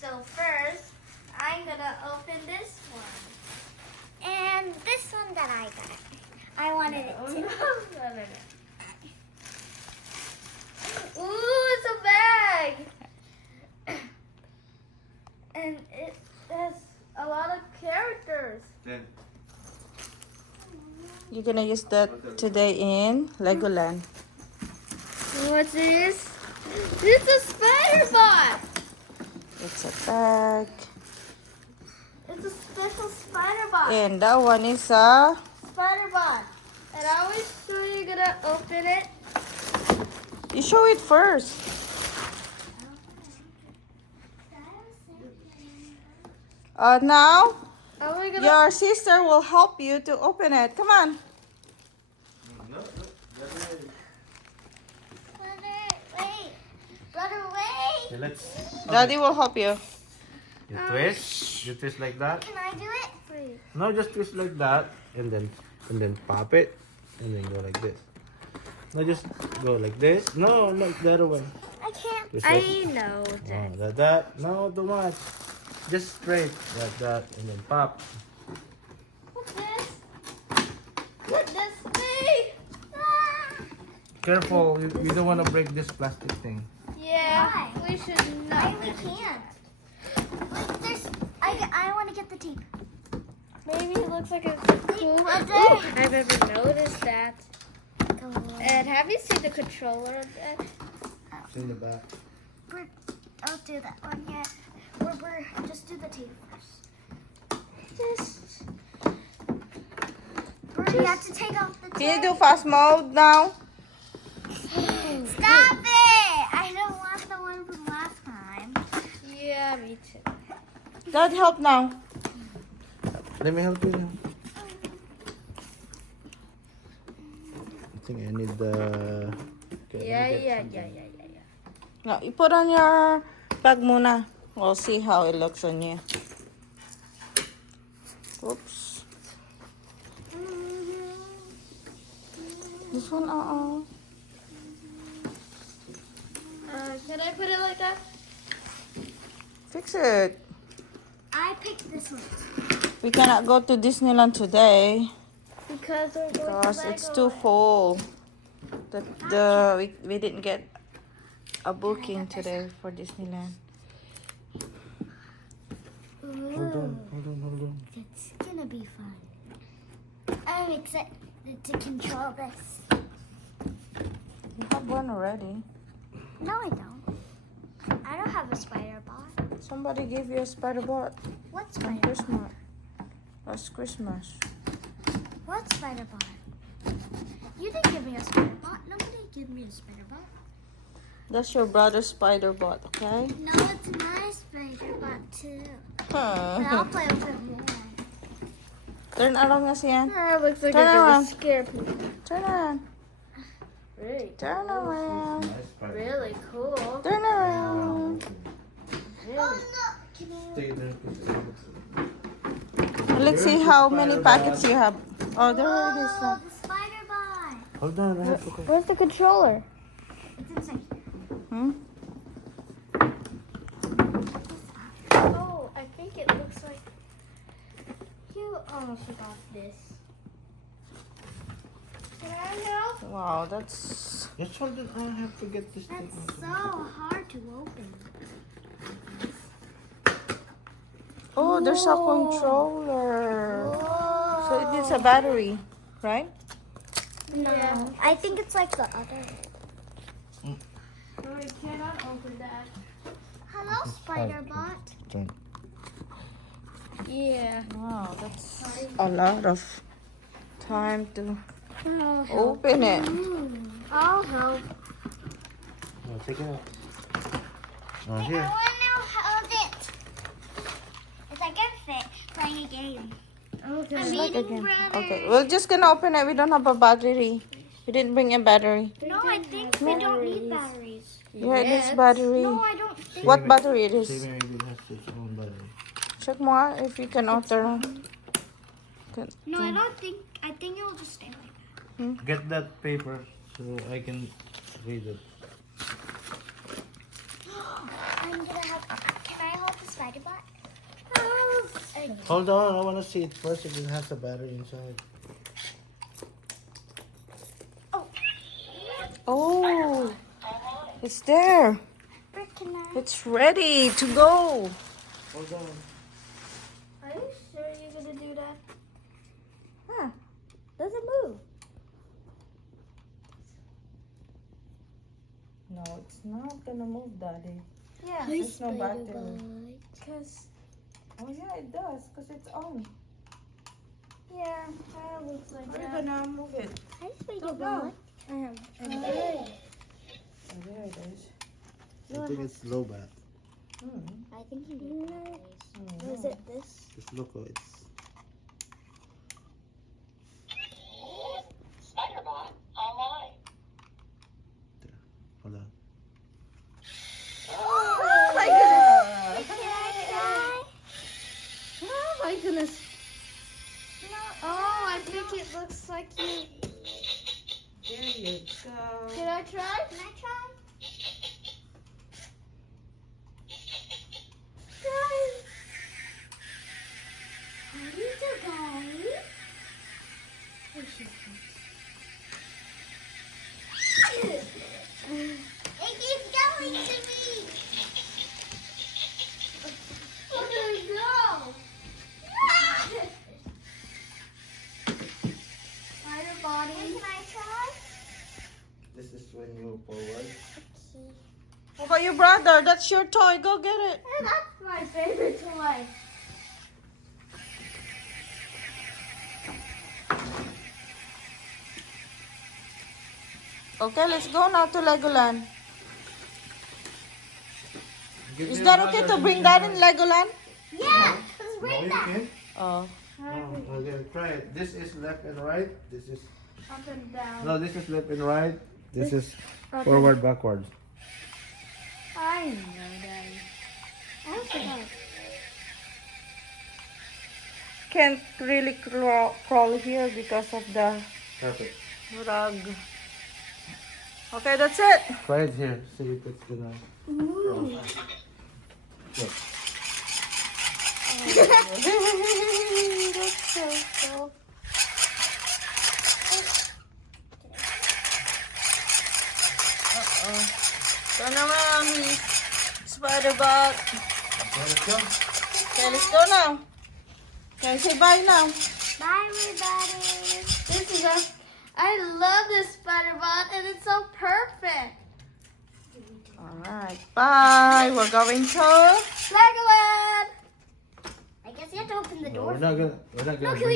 So first, I'm gonna open this one. And this one that I got. I wanted it too. No. Ooh, it's a bag! And it has a lot of characters. Then, You're gonna use that today in Legoland. What's this? It's a spider bot! It's a bag. It's a special spider bot. And that one is a... Spider bot. And I always show you gonna open it. You show it first. Now, Are we gonna your sister will help you to open it. Come on. Brother, wait. okay, let's. Daddy will help you. You twist. You twist like that. Can I do it? No, just twist like that, and then pop it, and then go like this. No, just go like this. No, like the other one. I can't. Twist like, I know that. like that. No, too much. Just straight like that, and then pop. What's this? What's this thing? Careful, you don't want to break this plastic thing. Yeah, Why? we should I not. we can't. Wait, there's. I want to get the tape. Maybe it looks like a cool. Brother. Ooh, I've never noticed that. Go on. And have you seen the controller of that? It's in the back. I'll do that one yet. We're just do the tape first. Just. You have to take off the tape. Can you do fast mode now? Stop it! I don't want the one from last time. Yeah, me too. Dad, help now. Let me help you now. I think I need the. Okay, Yeah. let me get something. No, you put on your bag muna. We'll see how it looks on you. Oops. This one, Can I put it like that? Fix it. I picked this one. We cannot go to Disneyland today Because we're going because to it's too full. We didn't get a booking today for Disneyland. Hold on. It's gonna be fun. I'm excited to control this. You have one already. No, I don't. I don't have a spider bot. Somebody gave you a spider bot What on spider bot? Christmas. Last Christmas. What spider bot? You didn't give me a spider bot. Nobody gave me a spider bot. That's your brother's spider bot, okay? No, it's my spider bot too. But I'll play with it more. Turn around nga Cian. looks like Turn it's around. gonna scare people. Turn around. Really, Turn around. Nice part. really cool. Turn around. Really. Stay there. Let's see how many packets you have. Oh, there it is. Oh, the spider bot. Hold on, I have to. Where's the controller? It's inside. Hmm? Oh, I think it looks like you almost forgot this. Can I help? Wow, that's... Just hold it. I have to get this thing. That's so hard to open. Oh, there's a controller. So it needs a battery, right? No, Yeah. I think it's like the other. We cannot open that. Hello, spider bot. Turn. Yeah. Wow, that's a lot of time to Oh, open it. I'll help. No, take it out. Oh, I here. want to hold it. It's like a fit playing a game. Okay. I'm Like eating again. brother. Okay, we're just gonna open it. We don't have a battery. We didn't bring a battery. No, I think we don't need batteries. Yeah, it needs Yes. battery. No, I don't think. What battery it is? See, maybe it has its own battery. Check mo ah, if you can alter. No, I don't think. I think it will just stay like that. Get that paper so I can read it. I'm gonna have. Can I hold this spider bot? Hold on, I want to see it first if it has a battery inside. Oh, it's there. Recognize. It's ready to go. Hold on. Are you sure you're gonna do that? Huh. Doesn't move. No, it's not gonna move, Daddy. Yeah. There's no battery. Because, Oh yeah, it does, because it's on. yeah, kind of looks like How are you that. gonna move it? Hi, spider Don't bot. know. Alright. Oh, there it is. I think it's low bat. I think you need batteries. Was it this? Just look, it's. Spider-Bot online. Hold on. Oh my goodness! Oh my goodness. Oh, I think it looks like you. There you go. Can I try? Can I try? It keeps going to me. Look at it go. Spider body. Can I try? This is when you forward. What about your brother? That's your toy. Go get it. And that's my favorite toy. Okay, let's go now to Legoland. Give Is me that your okay to brother, bring give that me in your- Legoland? Yeah. Let's No, bring you that. can't. Oh. No, okay, try it. This is left and right. This is Up and down. no. This is left and right. This is Up forward, backwards. I know, Daddy. I forgot. Can't really crawl here because of the Perfect. rug. Okay, that's it. Try it here. See if it's gonna. Look. That's so cool. Uh-oh. Turn around, please. Spider bot. Let's go. Okay, let's go now. Okay, say bye now. Bye, everybody. This is I love this spider bot and it's so perfect. Alright, bye. We're going to Legoland! I guess you have to open the No, door. we're not gonna. No, can we